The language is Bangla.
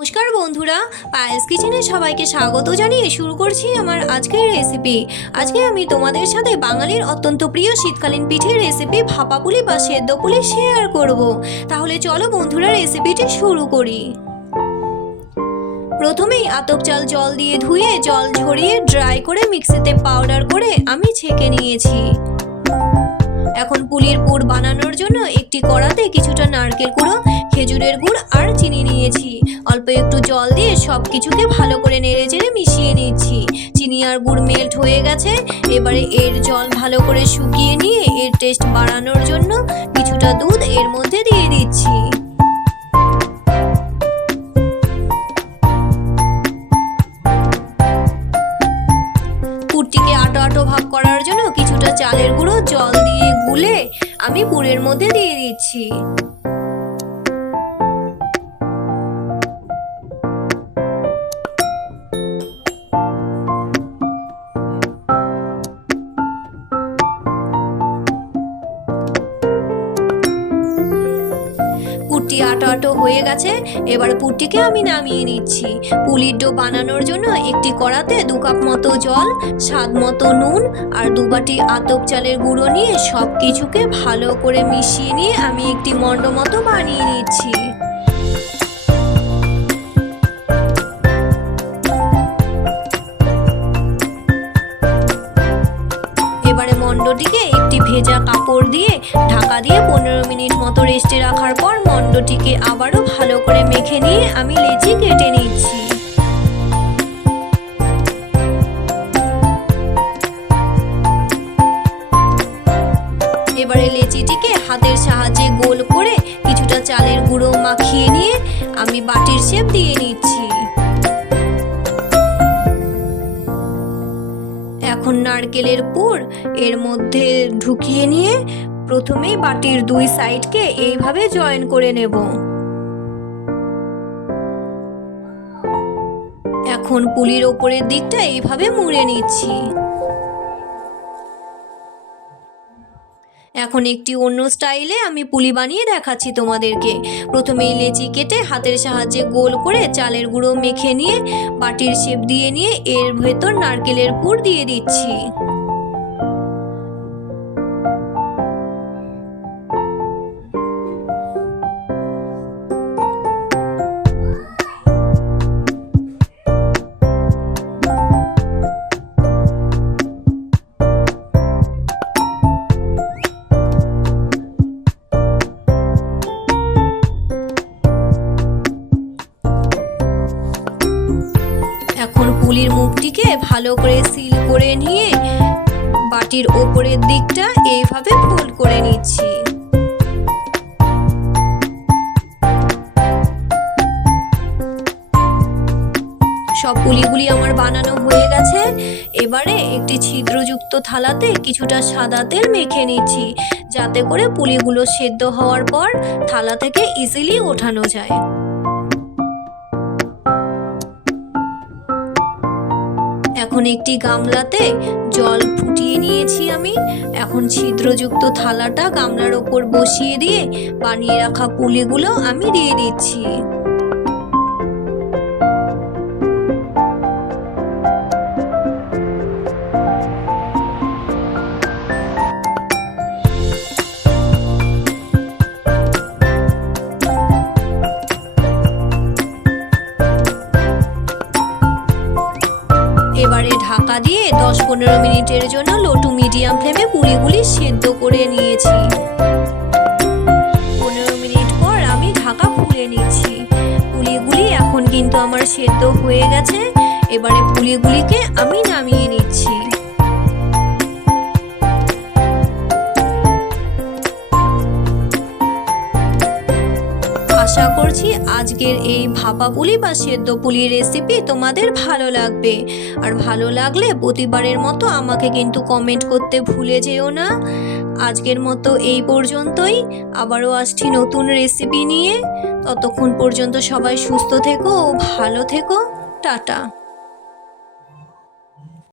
নমস্কার বন্ধুরা, পায়েস কিচেনে সবাইকে স্বাগত জানিয়ে শুরু করছি আমার আজকের রেসিপি। আজকে আমি তোমাদের সাথে বাঙালির অত্যন্ত প্রিয় শীতকালীন পিঠের রেসিপি ভাপা পুলি বা সেদ্ধ পুলি শেয়ার করব। তাহলে চলো বন্ধুরা রেসিপিটি শুরু করি। প্রথমেই আতপ চাল জল দিয়ে ধুয়ে জল ঝরিয়ে ড্রাই করে মিক্সিতে পাউডার করে আমি ছেঁকে নিয়েছি। এখন পুলির পুর বানানোর জন্য একটি কড়াতে কিছুটা নারকেল গুঁড়ো, খেজুরের গুড় আর চিনি নিয়েছি। অল্প একটু জল দিয়ে সব কিছুকে ভালো করে নেড়ে চেড়ে মিশিয়ে নিচ্ছি। চিনি আর গুড় মেল্ট হয়ে গেছে। এবারে এর জল ভালো করে শুকিয়ে নিয়ে এর টেস্ট বাড়ানোর জন্য কিছুটা দুধ এর মধ্যে দিয়ে দিচ্ছি। পুরটিকে আটো আটো ভাগ করার জন্য কিছুটা চালের গুঁড়ো জল দিয়ে গুলে আমি পুরের মধ্যে দিয়ে দিচ্ছি। পুরটি আটো আটো হয়ে গেছে। এবার পুরটিকে আমি নামিয়ে নিচ্ছি। পুলির ডো বানানোর জন্য একটি কড়াতে 2 কাপ মতো জল, স্বাদ মতো নুন আর 2 বাটি আতপ চালের গুঁড়ো নিয়ে সব কিছুকে ভালো করে মিশিয়ে নিয়ে আমি একটি মণ্ড মতো বানিয়ে নিচ্ছি। এবারে মণ্ডটিকে একটি ভেজা কাপড় দিয়ে ঢাকা দিয়ে 15 মিনিট মতো রেস্টে রাখার পর মণ্ডটিকে আবারও ভালো করে মেখে নিয়ে আমি লেচি কেটে নিচ্ছি। এবারে লেচিটিকে হাতের সাহায্যে গোল করে কিছুটা চালের গুঁড়ো মাখিয়ে নিয়ে আমি বাটির শেপ দিয়ে নিচ্ছি। এখন নারকেলের পুর এর মধ্যে ঢুকিয়ে নিয়ে প্রথমেই বাটির 2 সাইডকে এইভাবে জয়েন করে নেব। এখন পুলির ওপরের দিকটা এইভাবে মুড়ে নিচ্ছি। এখন একটি অন্য স্টাইলে আমি পুলি বানিয়ে দেখাচ্ছি তোমাদেরকে। প্রথমেই লেচি কেটে হাতের সাহায্যে গোল করে চালের গুঁড়ো মেখে নিয়ে বাটির শেপ দিয়ে নিয়ে এর ভেতর নারকেলের পুর দিয়ে দিচ্ছি। এখন পুলির মুখটিকে ভালো করে সিল করে নিয়ে বাটির ওপরের দিকটা এইভাবে ফোল্ড করে নিচ্ছি। সব পুলিগুলি আমার বানানো হয়ে গেছে। এবারে একটি ছিদ্রযুক্ত থালাতে কিছুটা সাদা তেল মেখে নিচ্ছি, যাতে করে পুলিগুলো সেদ্ধ হওয়ার পর থালা থেকে ইজিলি ওঠানো যায়। এখন একটি গামলাতে জল ফুটিয়ে নিয়েছি আমি। এখন ছিদ্রযুক্ত থালাটা গামলার ওপর বসিয়ে দিয়ে বানিয়ে রাখা পুলিগুলো আমি দিয়ে দিচ্ছি। এবারে ঢাকা দিয়ে 10-15 মিনিটের জন্য লো টু মিডিয়াম ফ্লেমে পুলিগুলি সেদ্ধ করে নিয়েছি। 15 মিনিট পর আমি ঢাকা খুলে নিচ্ছি। পুলিগুলি এখন কিন্তু আমার সেদ্ধ হয়ে গেছে। এবারে পুলিগুলিকে আমি নামিয়ে নিচ্ছি। আশা করছি আজকের এই ভাপা পুলি বা সেদ্ধ পুলির রেসিপি তোমাদের ভালো লাগবে। আর ভালো লাগলে প্রতিবারের মতো আমাকে কিন্তু কমেন্ট করতে ভুলে যেও না। আজকের মতো এই পর্যন্তই। আবারও আসছি নতুন রেসিপি নিয়ে। ততক্ষণ পর্যন্ত সবাই সুস্থ থেকো ও ভালো থেকো। টাটা।